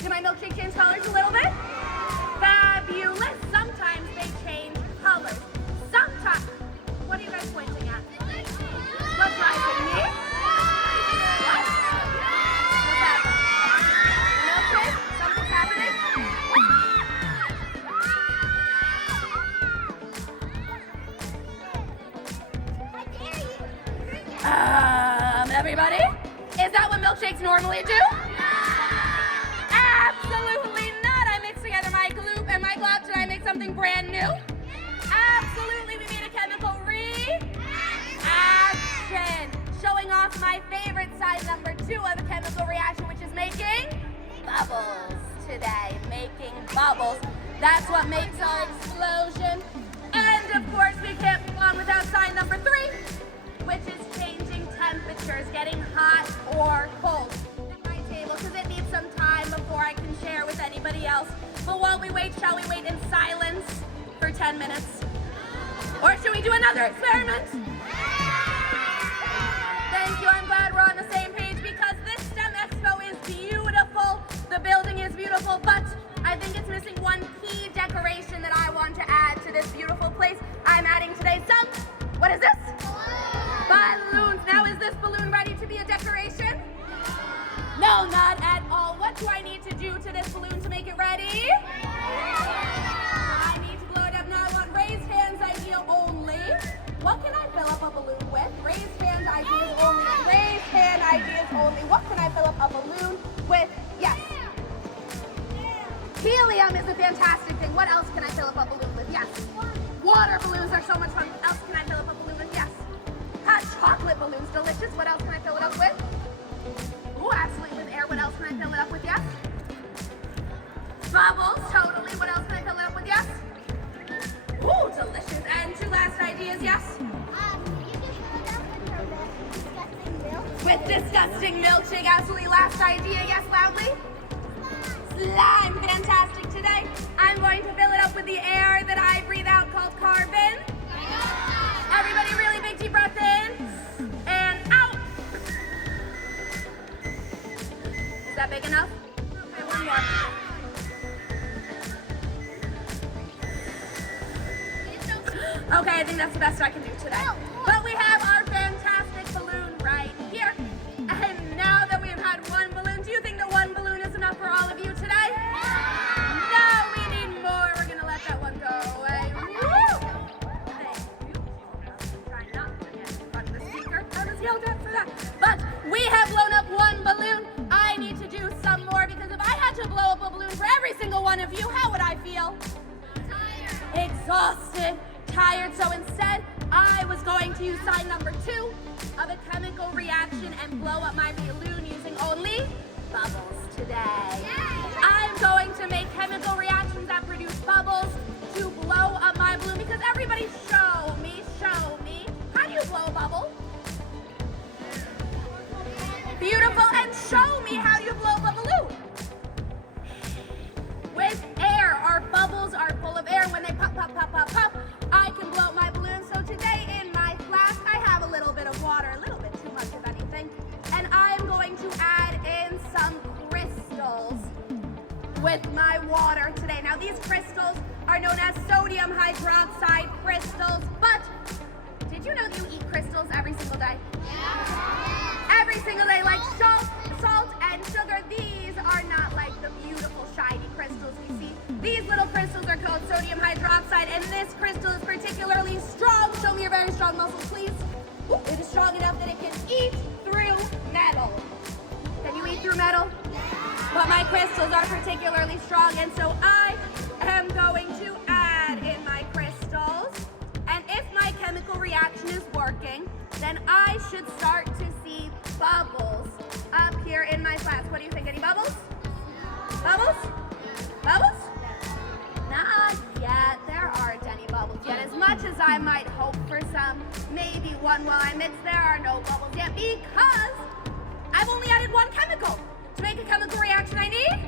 Did my milkshake change colors a little bit? Fabulous. Sometimes they change colors. Sometimes. What are you guys pointing at? What's rising? Me? What? What's happening? The milkshake? Something's happening? Everybody? Is that what milkshakes normally do? Absolutely not. I mixed together my gloop and my glop. Did I make something brand new? Absolutely. We made a chemical reaction. Showing off my favorite side number 2 of a chemical reaction, which is making bubbles today. Making bubbles. That's what makes our explosion. And of course, we can't go on without sign number 3, which is changing temperatures, getting hot or cold. At my table, because it needs some time before I can share with anybody else. But while we wait, shall we wait in silence for 10 minutes? Or should we do another experiment? Thank you, I'm glad we're on the same page because this STEMExpo is beautiful. The building is beautiful, but I think it's missing one key decoration that I want to add to this beautiful place. I'm adding today some, what is this? Balloons. Now, is this balloon ready to be a decoration? No, not at all. What do I need to do to this balloon to make it ready? I need to blow it up. Now I want raised hands idea only. What can I fill up a balloon with? Raised hand ideas only. Raised hand ideas only. What can I fill up a balloon with? Yes. Helium is a fantastic thing. What else can I fill up a balloon with? Yes. Water balloons are so much fun. What else can I fill up a balloon with? Yes. Hot chocolate balloons, delicious. What else can I fill it up with? Ooh, absolutely with air. What else can I fill it up with? Yes. Bubbles, totally. What else can I fill it up with? Yes. Ooh, delicious. And 2 last ideas, yes? You can fill it up with disgusting milk. With disgusting milkshake, absolutely. Last idea, yes, loudly? Slime, fantastic. Today, I'm going to fill it up with the air that I breathe out called carbon. Everybody really big deep breath in and out. Is that big enough? Okay, one more. Okay, I think that's the best I can do today. But we have our fantastic balloon right here. And now that we have had one balloon, do you think that one balloon is enough for all of you today? No, we need more. We're going to let that one go away. Woo! But we have blown up one balloon. I need to do some more because if I had to blow up a balloon for every single one of you, how would I feel? Tired. Exhausted, tired. So instead, I was going to use sign number 2 of a chemical reaction and blow up my balloon using only bubbles today. I'm going to make chemical reactions that produce bubbles to blow up my balloon because everybody show me. How do you blow a bubble? Beautiful, and show me how you blow up a balloon. With air, our bubbles are full of air. When they pop, pop, pop, pop, pop, I can blow up my balloon. So today in my flask, I have a little bit of water, a little bit too much of anything, and I'm going to add in some crystals with my water today. Now these crystals are known as sodium hydroxide crystals, but did you know that you eat crystals every single day? Every single day, like salt and sugar. These are not like the beautiful shiny crystals we see. These little crystals are called sodium hydroxide, and this crystal is particularly strong. Show me your very strong muscles, please. Ooh, it is strong enough that it can eat through metal. Can you eat through metal? But my crystals are particularly strong, and so I am going to add in my crystals. And if my chemical reaction is working, then I should start to see bubbles up here in my flask. What do you think? Any bubbles? Bubbles? Bubbles? Not yet. There aren't any bubbles yet. As much as I might hope for some, maybe one while I mix, there are no bubbles yet because I've only added one chemical. To make a chemical reaction, I need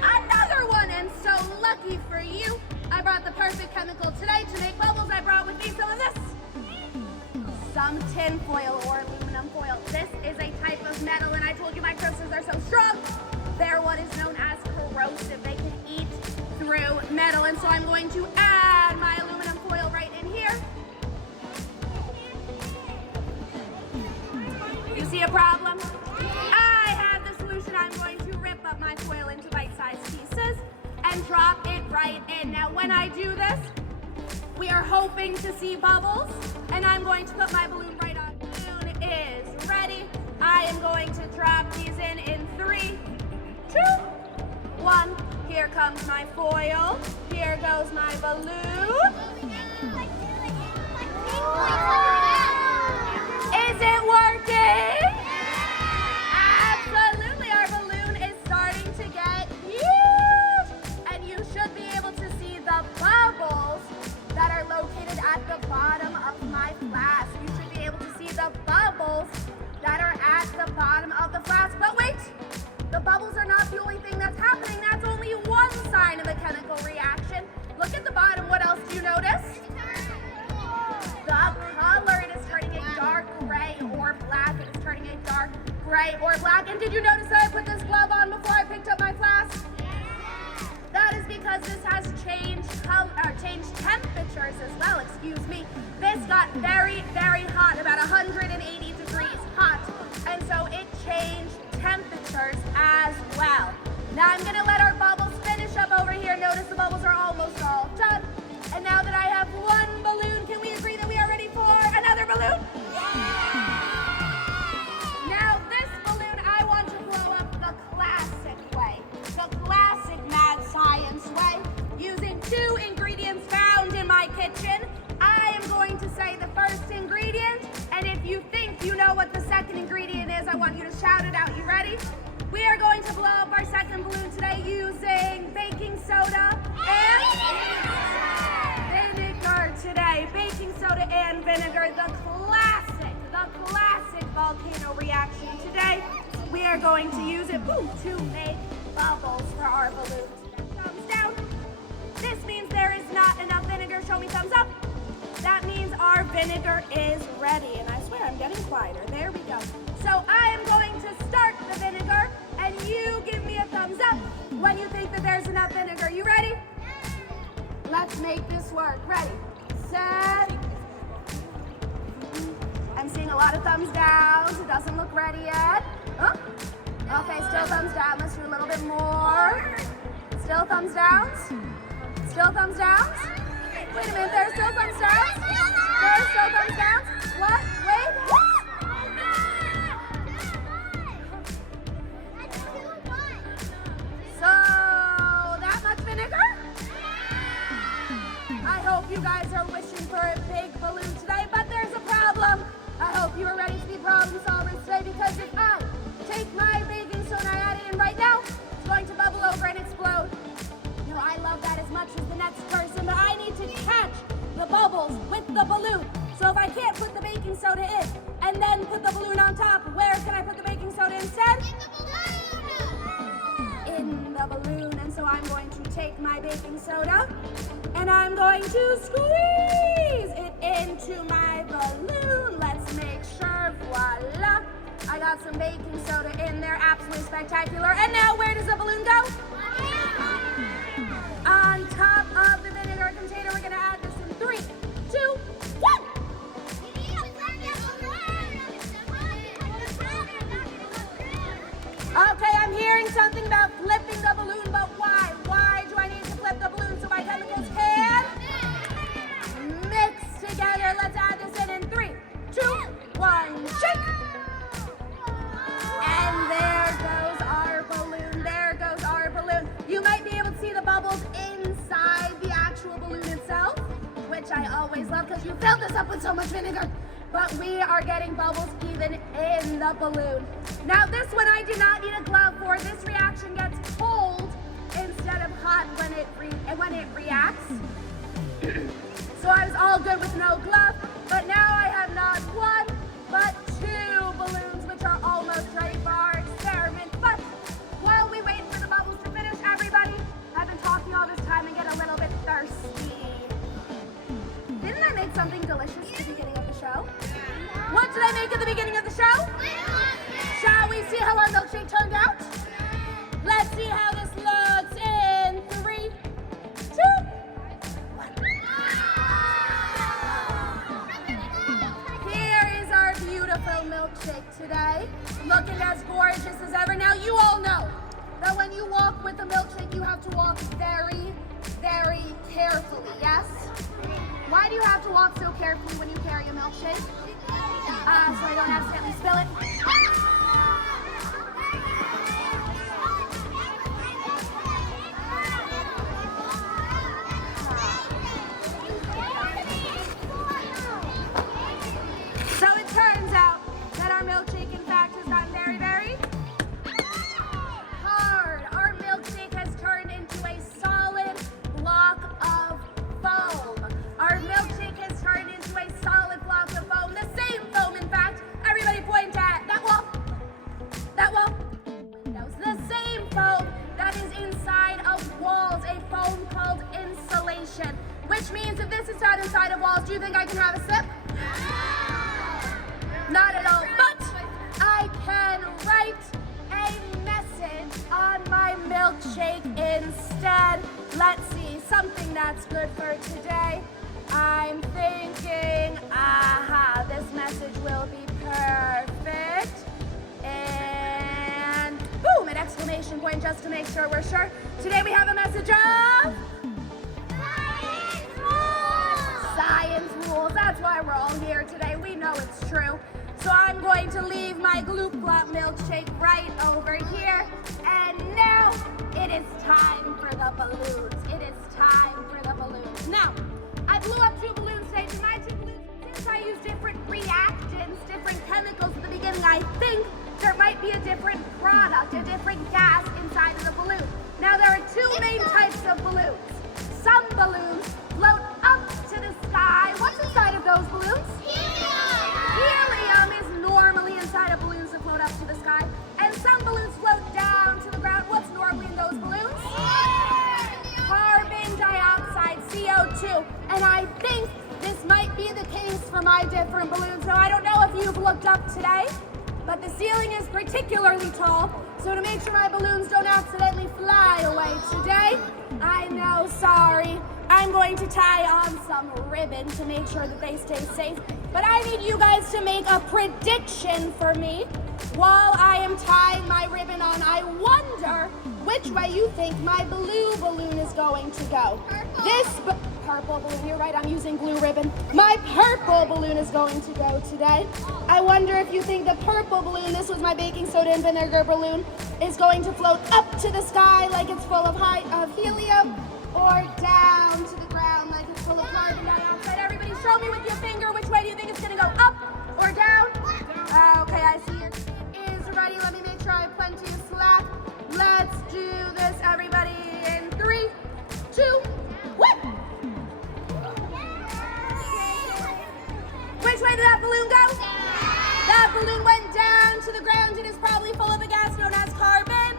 another one. And so lucky for you, I brought the perfect chemical today to make bubbles. I brought with me some of this. Some tin foil or aluminum foil. This is a type of metal, and I told you my crystals are so strong. They're what is known as metal, and so I'm going to add my aluminum foil right in here. You see a problem? I have the solution. I'm going to rip up my foil into bite-sized pieces and drop it right in. Now, when I do this, we are hoping to see bubbles, and I'm going to put my balloon right on. Balloon is ready. I am going to drop these in 3, 2, 1. Here comes my foil. Here goes my balloon. Is it working? Absolutely, our balloon is starting to get huge. And you should be able to see the bubbles that are located at the bottom of my flask. You should be able to see the bubbles that are at the bottom of the flask. But wait, the bubbles are not the only thing that's happening. That's only one sign of a chemical reaction. Look at the bottom. What else do you notice? The color. It is turning a dark gray or black. It is turning a dark gray or black. And did you notice that I put this glove on before I picked up my flask? That is because this has changed temperatures as well, excuse me. This got very, very hot, about 180 degrees hot. And so it changed temperatures as well. Now I'm gonna let our bubbles finish up over here. Notice the bubbles are almost all done. And now that I have one balloon, can we agree that we are ready for another balloon? Now this balloon, I want to blow up the classic way. The classic mad science way, using 2 ingredients found in my kitchen. I am going to say the first ingredient, and if you think you know what the second ingredient is, I want you to shout it out. You ready? We are going to blow up our second balloon today using baking soda and vinegar today. Baking soda and vinegar, the classic volcano reaction today. We are going to use it to make bubbles for our balloon. Thumbs down. This means there is not enough vinegar. Show me thumbs up. That means our vinegar is ready. And I swear I'm getting quieter. There we go. So I am going to start the vinegar, and you give me a thumbs up when you think that there's enough vinegar. You ready? Let's make this work. Ready, set. I'm seeing a lot of thumbs down. It doesn't look ready yet. Huh? Okay, still thumbs down. Let's do a little bit more. Still thumbs down. Still thumbs down. Wait a minute, there's still thumbs down. There's still thumbs down. What? Wait. So, that much vinegar? I hope you guys are wishing for a big balloon today, but there's a problem. I hope you are ready to be problem solvers today, because if I take my baking soda and I add it in right now, it's going to bubble over and explode. No, I love that as much as the next person, but I need to catch the bubbles with the balloon. So if I can't put the baking soda in and then put the balloon on top, where can I put the baking soda instead? In the balloon. And so I'm going to take my baking soda and I'm going to squeeze it into my balloon. Let's make sure, voila. I got some baking soda in there, absolutely spectacular. And now where does the balloon go? On top of the vinegar container. We're gonna add this in 3, 2, 1. Okay, I'm hearing something about flipping the balloon, but why? Why do I need to flip the balloon so my chemicals can mix together? Let's add this in 3, 2, 1, shake! And there goes our balloon. There goes our balloon. You might be able to see the bubbles inside the actual balloon itself, which I always love because you filled this up with so much vinegar. But we are getting bubbles even in the balloon. Now this one I do not need a glove for. This reaction gets cold instead of hot when it reacts. So I was all good with no glove, but now I have not 1, but 2 balloons, which are almost ready for our experiment. But while we wait for the bubbles to finish, everybody, I've been talking all this time and get a little bit thirsty. Didn't I make something delicious at the beginning of the show? What did I make at the beginning of the show? Shall we see how our milkshake turned out? Let's see how this looks in 3, 2, with a milkshake, you have to walk very, very carefully, yes? Why do you have to walk so carefully when you carry a milkshake? So I don't accidentally spill it. So it turns out that our milkshake, in fact, has gotten very, very hard. Our milkshake has turned into a solid block of foam. Our milkshake has turned into a solid block of foam. The same foam, in fact. Everybody point at that wall. That wall. Windows. The same foam that is inside of walls. A foam called insulation. Which means if this is not inside of walls, do you think I can have a sip? Not at all, but I can write a message on my milkshake instead. Let's see, something that's good for today. I'm thinking, this message will be perfect. And boom, an exclamation point just to make sure we're sure. Today we have a message of science rules. That's why we're all here today. We know it's true. So I'm going to leave my Gloop Glop milkshake right over here. And now it is time for the balloons. It is time for the balloons. Now, I blew up 2 balloons today. To my 2 balloons, since I use different reactants, different chemicals at the beginning, I think there might be a different product, a different gas inside of the balloon. Now, there are 2 main types of balloons. Some balloons float up to the sky. What's inside of those balloons? Helium is normally inside of balloons that float up to the sky. And some balloons float down to the ground. What's normally in those balloons? Carbon dioxide, CO2. And I think this might be the case for my different balloons. Now, I don't know if you've looked up today, but the ceiling is particularly tall. So to make sure my balloons don't accidentally fly away today, I know, sorry, I'm going to tie on some ribbon to make sure that they stay safe. But I need you guys to make a prediction for me while I am tying my ribbon on. I wonder which way you think my blue balloon is going to go. Purple. Purple balloon, you're right, I'm using blue ribbon. My purple balloon is going to go today. I wonder if you think the purple balloon, this was my baking soda and vinegar balloon, is going to float up to the sky like it's full of helium, or down to the ground like it's full of carbon dioxide. Everybody show me with your finger which way do you think it's gonna go, up or down? Okay, I see it is ready. Let me make sure I have plenty of slack. Let's do this, everybody, in 3, 2, 1. Which way did that balloon go? That balloon went down to the ground. It is probably full of a gas known as carbon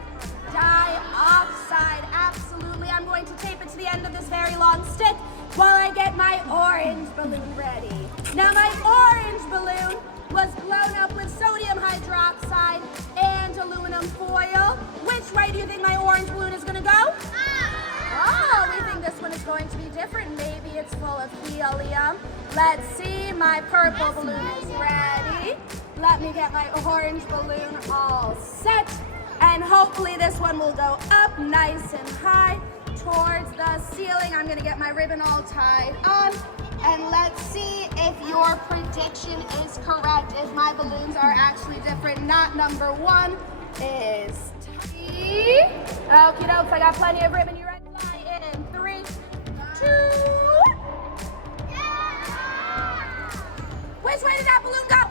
dioxide. Absolutely. I'm going to tape it to the end of this very long stick while I get my orange balloon ready. Now, my orange balloon was blown up with sodium hydroxide and aluminum foil. Which way do you think my orange balloon is going to go? Oh, we think this one is going to be different. Maybe it's full of helium. Let's see. My purple balloon is ready. Let me get my orange balloon all set. And hopefully this one will go up nice and high towards the ceiling. I'm going to get my ribbon all tied on. And let's see if your prediction is correct. If my balloons are actually different. Not number 1 is T. Okie dokes, I got plenty of ribbon. You ready? Fly in 3, 2. Which way did that balloon go?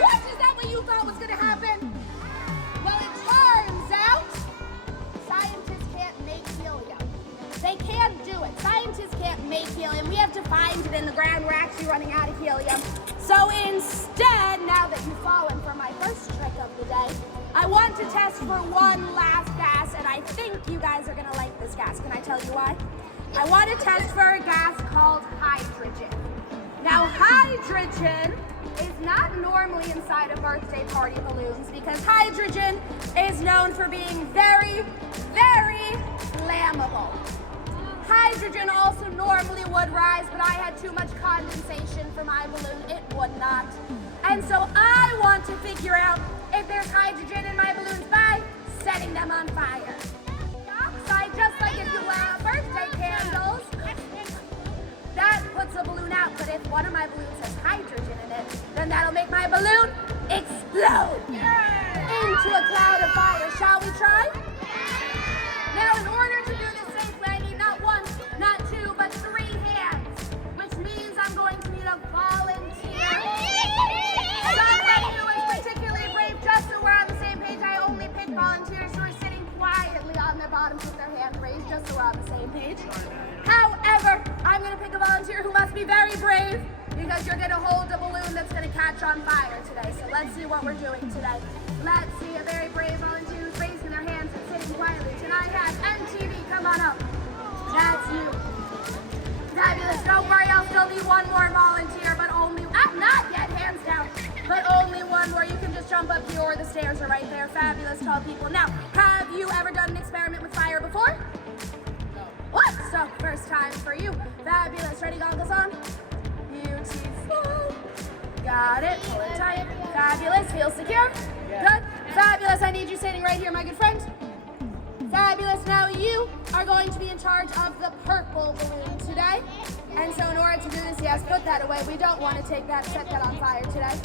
What? Is that what you thought was going to happen? Well, it turns out scientists can't make helium. They can't do it. Scientists can't make helium. We have to find it in the ground. We're actually running out of helium. So instead, now that you've fallen for my first trick of the day, I want to test for one last gas, and I think you guys are going to like this gas. Can I tell you why? I want to test for a gas called hydrogen. Now, hydrogen is not normally inside of birthday party balloons because hydrogen is known for being very, very flammable. Hydrogen also normally would rise, but I had too much condensation for my balloon. It would not. And so I want to figure out if there's hydrogen in my balloons by setting them on fire. firefighters who are sitting quietly on their bottoms with their hands raised just so we're on the same page. However, I'm going to pick a volunteer who must be very brave because you're going to hold a balloon that's going to catch on fire today. So let's see what we're doing today. Let's see a very brave volunteer who's raising their hands and sitting quietly. Can I have MTV come on up? That's you. Fabulous. Don't worry, I'll still need one more volunteer, but only, not yet, hands down, but only one more. You can just jump up here or the stairs are right there. Fabulous, tall people. Now, have you ever done an experiment with fire before? What? So, first time for you. Fabulous. Ready, goggles on? Beautiful. Got it. Pull it tight. Fabulous. Feel secure? Good. Fabulous. I need you standing right here, my good friend. Fabulous. Now you are going to be in charge of the purple balloon today. And so in order to do this, yes, put that away. We don't want to set that on fire today.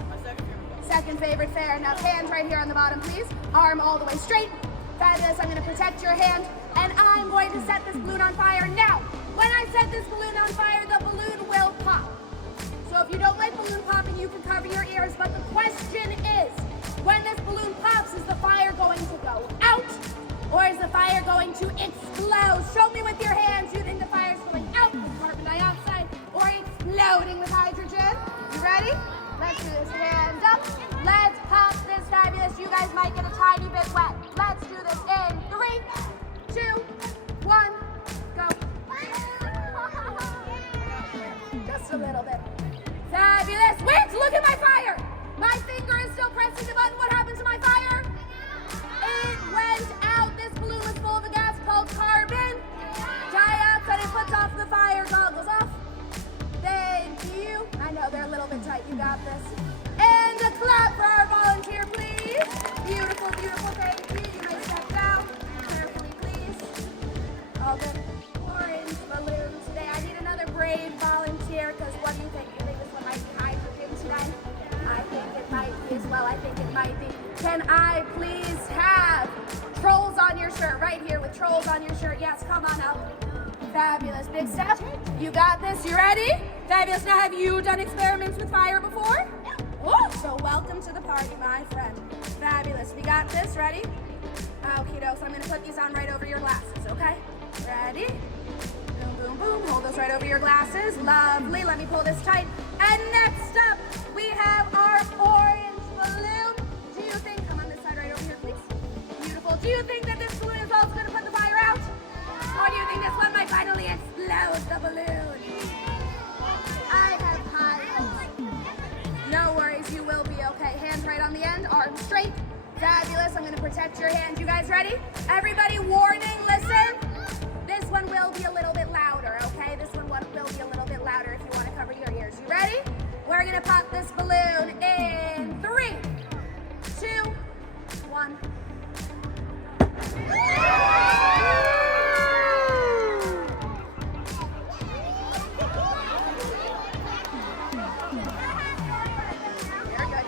Second favorite, fair enough. Hands right here on the bottom, please. Arm all the way straight. Fabulous. I'm going to protect your hand. And I'm going to set this balloon on fire. Now, when I set this balloon on fire, the balloon will pop. So if you don't like balloon popping, you can cover your ears. But the question is, when this balloon pops, is the fire going to go out? Or is the fire going to explode? Show me with your hands. You think the fire is going out with carbon dioxide or exploding with hydrogen? You ready? Let's do this. Hands up. Let's pop this. Fabulous. You guys might get a tiny bit wet. Let's do this in 3, 2, 1, go. Just a little bit. Fabulous. Wait, look at my fire. My finger is still pressing the button. What happened to my fire? It went out. This balloon was full of a gas called carbon dioxide. It puts off the fire. Goggles off. Thank you. I know they're a little bit tight. You got this. And a clap for our volunteer, please. Beautiful, beautiful. Thank you. You may step down. Carefully, please. All good. Orange balloon today. I need another brave volunteer because what do you think? You think this one might be hydrogen today? I think it might be as well. I think it might be. Can I please have trolls on your shirt? Right here with trolls on your shirt. Yes, come on up. Fabulous. Big step. You got this. You ready? Fabulous. Now, have you done experiments with fire before? Oh, so welcome to the party, my friend. Fabulous. We got this. Ready? Okie doke. So I'm going to put these on right over your glasses, okay? Ready? Boom, boom, boom. Hold those right over your glasses. Lovely. Let me pull this tight. And next up, we have our orange balloon. Do you think, come on this side right over here, please. Beautiful. Do you think that this balloon is also going to put the fire out? Or do you think this one might finally explode the balloon? I have high hopes. No worries, you will be okay. Hands right on the end, arms straight. Fabulous. I'm going to protect your hand. You guys ready? Everybody, warning, listen. This one will be a little bit louder, okay? This one will be a little bit louder if you want to cover your ears. You ready? We're going to pop this balloon in 3, 2, 1.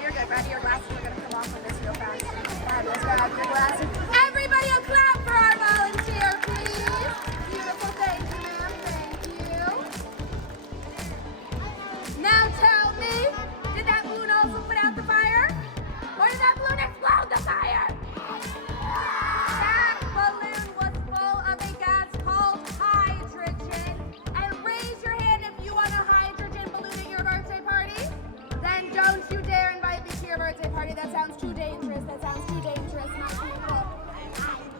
You're good. Ready? Your glasses are going to come off on this real fast. Fabulous. Grab your glasses. Everybody, a clap for our volunteer, please. Beautiful. Thank you, ma'am. Thank you. Now tell me, did that balloon also put out the fire? Or did that balloon explode the fire? That balloon was full of a gas called hydrogen. And raise your hand if you want a hydrogen balloon at your birthday party. Then don't you dare invite me to your birthday party. That sounds too dangerous. That sounds too dangerous. Not people.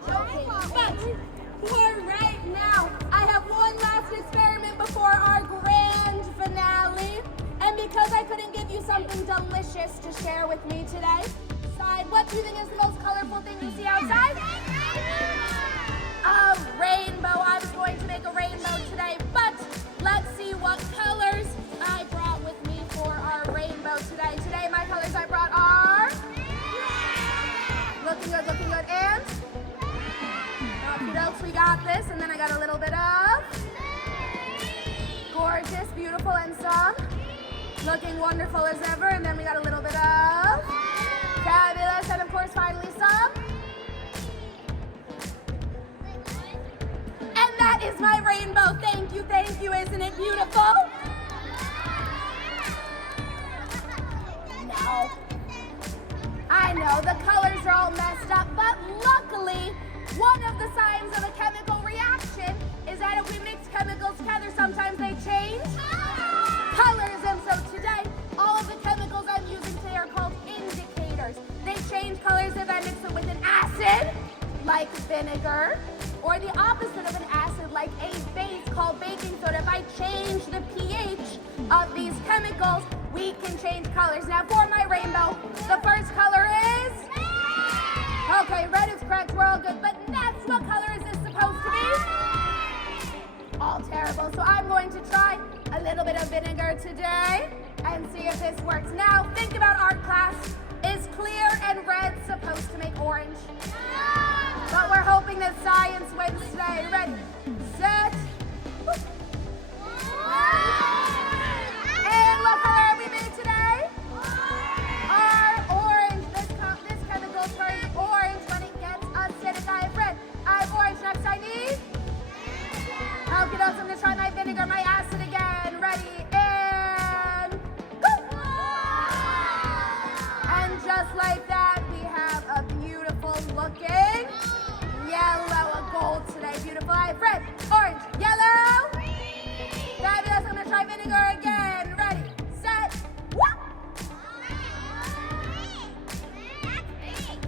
Joking. But for right now, I have one last experiment before our grand finale. And because I couldn't give you something delicious to share with me today, what do you think is the most colorful thing you see outside? A rainbow. I was going to make a rainbow today, but let's see what colors I brought with me for our rainbow today. Today, my colors I brought are looking good, and okie dokes, we got this, and then I got a little bit of gorgeous, beautiful, and some looking wonderful as ever, and then we got a little bit of fabulous, and of course, finally some. And that is my rainbow. Thank you. Isn't it beautiful? No. I know the colors are all messed up, but luckily, one of the signs of a chemical reaction is that if we mix chemicals together, sometimes they change colors. And so today, all of the chemicals I'm using today are called indicators. They change colors if I mix it with an acid, like vinegar, or the opposite of an acid, like a base called baking soda. If I change the pH of these chemicals, we can change colors. Now for my rainbow, the first color is... Okay, red is correct, we're all good, but next, what color is this supposed to be? All terrible, so I'm going to try a little bit of vinegar today and see if this works. Now, think about art class. Is clear and red supposed to make orange? But we're hoping that science wins today. Ready, set, and what color have we made today? Our orange. This chemical turns orange when it gets acidic. I have red. I have orange. Next I need? Okay, I'm going to try my vinegar, my acid again. Ready, and go! And just like that, we have a beautiful looking yellow, a gold today. Beautiful. I have red, orange, yellow. Fabulous. I'm going to try vinegar again. Ready, set, whoop.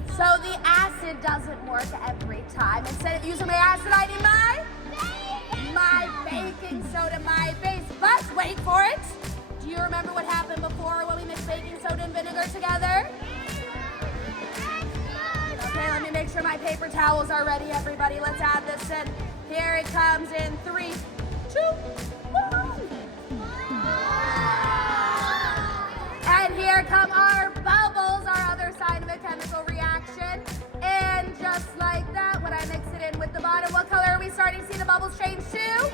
So the acid doesn't work every time. Instead of using my acid, I need my baking soda, my base. But wait for it. Do you remember what happened before when we mixed baking soda and vinegar together? Okay, let me make sure my paper towels are ready, everybody. Let's add this in. Here it comes in 3, 2, 1. And here come our bubbles, our other sign of a chemical reaction. And just like that, when I mix it in with the bottom, what color are we starting to see the bubbles change to?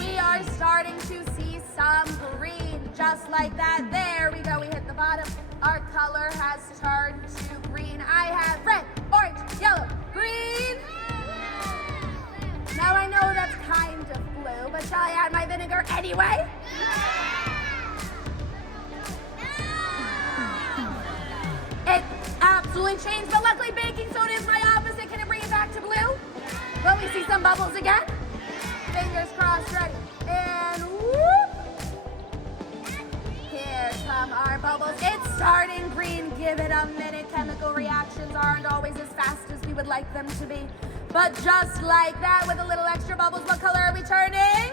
We are starting to see some green. Just like that, there we go, we hit the bottom. Our color has turned to green. I have red, orange, yellow, green. Now I know that's kind of blue, but shall I add my vinegar anyway? It absolutely changed, but luckily baking soda is my opposite. Can it bring it back to blue? Will we see some bubbles again? Fingers crossed, ready, and whoop! Here come our bubbles. It's starting green. Give it a minute. Chemical reactions aren't always as fast as we would like them to be. But just like that, with a little extra bubbles, what color are we turning?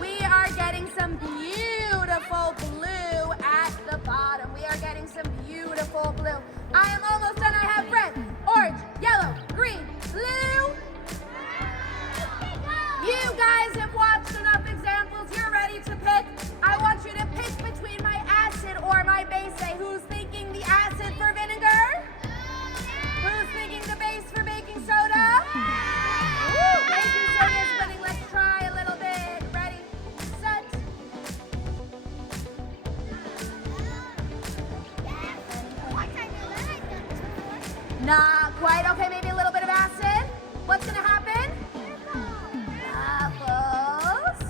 We are getting some beautiful blue at the bottom. We are getting some beautiful blue. I am almost done. I have red, orange, yellow, green, blue. You guys have watched enough examples. You're ready to pick. I want you to pick between my acid or my base. Say, who's thinking the acid for vinegar? Who's thinking the base for baking soda? Woo, baking soda is winning. Let's try a little bit. Ready, set. Not quite. Okay, maybe a little bit of acid. What's going to happen? Bubbles.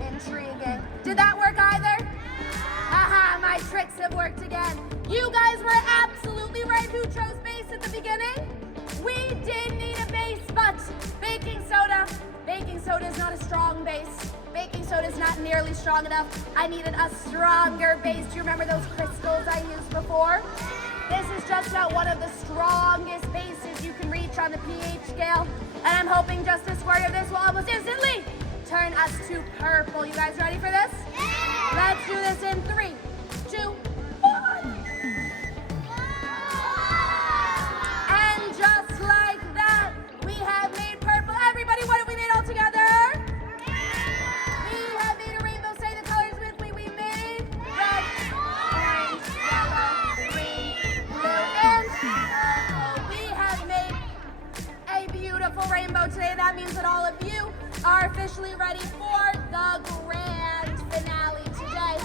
Intriguing. Did that work either? Haha, my tricks have worked again. You guys were absolutely right. Who chose base at the beginning? We did need a base, but baking soda is not a strong base. Baking soda is not nearly strong enough. I needed a stronger base. Do you remember those crystals I used before? This is just about one of the strongest bases you can reach on the pH scale. And I'm hoping just a squirt of this will almost instantly turn us to purple. You guys ready for this? Let's do this in 3, 2, 1. And just like that, we have made purple. Everybody, what have we made all together? We have made a rainbow. Say the colors with me. We made red, orange, yellow, green, blue, and purple. We have made a beautiful rainbow today. That means that all of you are officially ready for the grand finale today.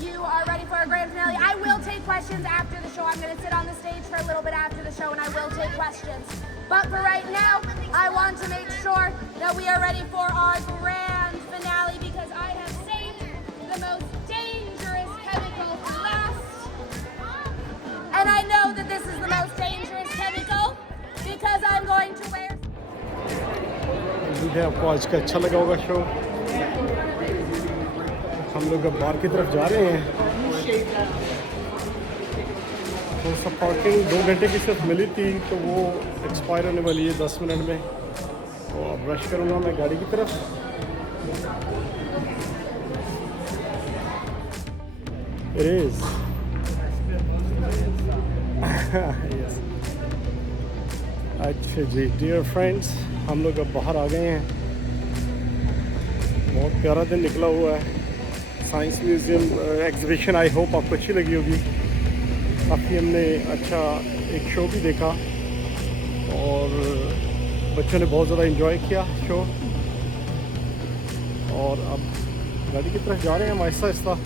You are ready for a grand finale. I will take questions after the show. I'm going to sit on the stage for a little bit after the show and I will take questions. But for right now, I want to make sure that we are ready for our grand finale because I have saved है आपको आज का अच्छा लगा होगा show. हम लोग अब बाहर की तरफ जा रहे हैं। तो सब पार्किंग 2 घंटे की सिर्फ मिली थी, तो वो एक्सपायर होने वाली है 10 मिनट में। तो अब रश करूँगा मैं गाड़ी की तरफ। It is. Yes. अच्छा जी डियर फ्रेंड्स, हम लोग अब बाहर आ गए हैं। बहुत प्यारा दिन निकला हुआ है। Science museum exhibition I hope आपको अच्छी लगी होगी। काफ़ी हमने अच्छा एक शो भी देखा और बच्चों ने बहुत ज़्यादा इन्जॉय किया शो। और अब गाड़ी की तरफ जा रहे हैं हम आहिस्ता आहिस्ता।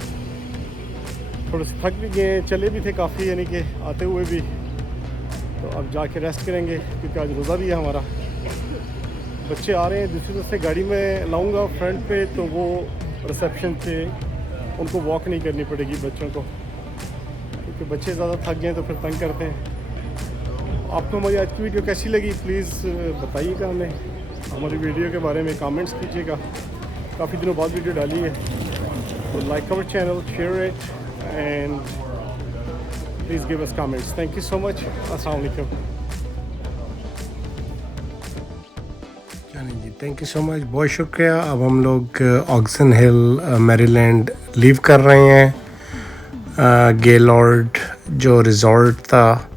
थोड़े से थक भी गए, चले भी थे काफ़ी, यानी कि आते हुए भी। तो अब जाके रेस्ट करेंगे क्योंकि आज रोज़ा भी है हमारा। बच्चे आ रहे हैं, दूसरी तरफ से गाड़ी में लाऊंगा फ्रंट पे, तो वो रिसेप्शन से उनको वॉक नहीं करनी पड़ेगी बच्चों को, क्योंकि बच्चे ज़्यादा थक गए तो फिर तंग करते हैं। आपको हमारी आज की वीडियो कैसी लगी प्लीज़ बताइएगा हमें। हमारी वीडियो के बारे में कमेंट्स कीजिएगा। काफ़ी दिनों बाद वीडियो डाली है, तो like our channel, share it and please give us comments. Thank you so much. Assalamu alaikum. चलिए जी, थैंक यू सो मच, बहुत शुक्रिया। अब हम लोग ऑक्सन हिल मैरीलैंड लीव कर रहे हैं। गेलॉर्ड जो रिजॉर्ट था,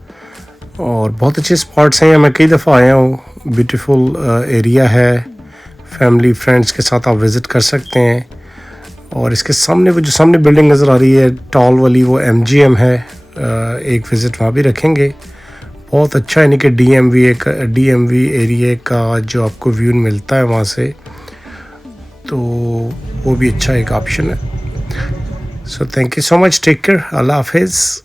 और बहुत अच्छे स्पॉट्स हैं। मैं कई दफ़ा आया हूँ, ब्यूटीफुल एरिया है। फैमिली फ्रेंड्स के साथ आप विज़िट कर सकते हैं। और इसके सामने वो जो सामने बिल्डिंग नज़र आ रही है टॉल वाली, वो MGM है। एक विज़िट वहाँ भी रखेंगे। बहुत अच्छा, यानी कि DMV एरिया का जो आपको व्यू मिलता है वहाँ से, तो वो भी अच्छा एक ऑप्शन है। So thank you so much, take care, अल्लाह हाफिज़।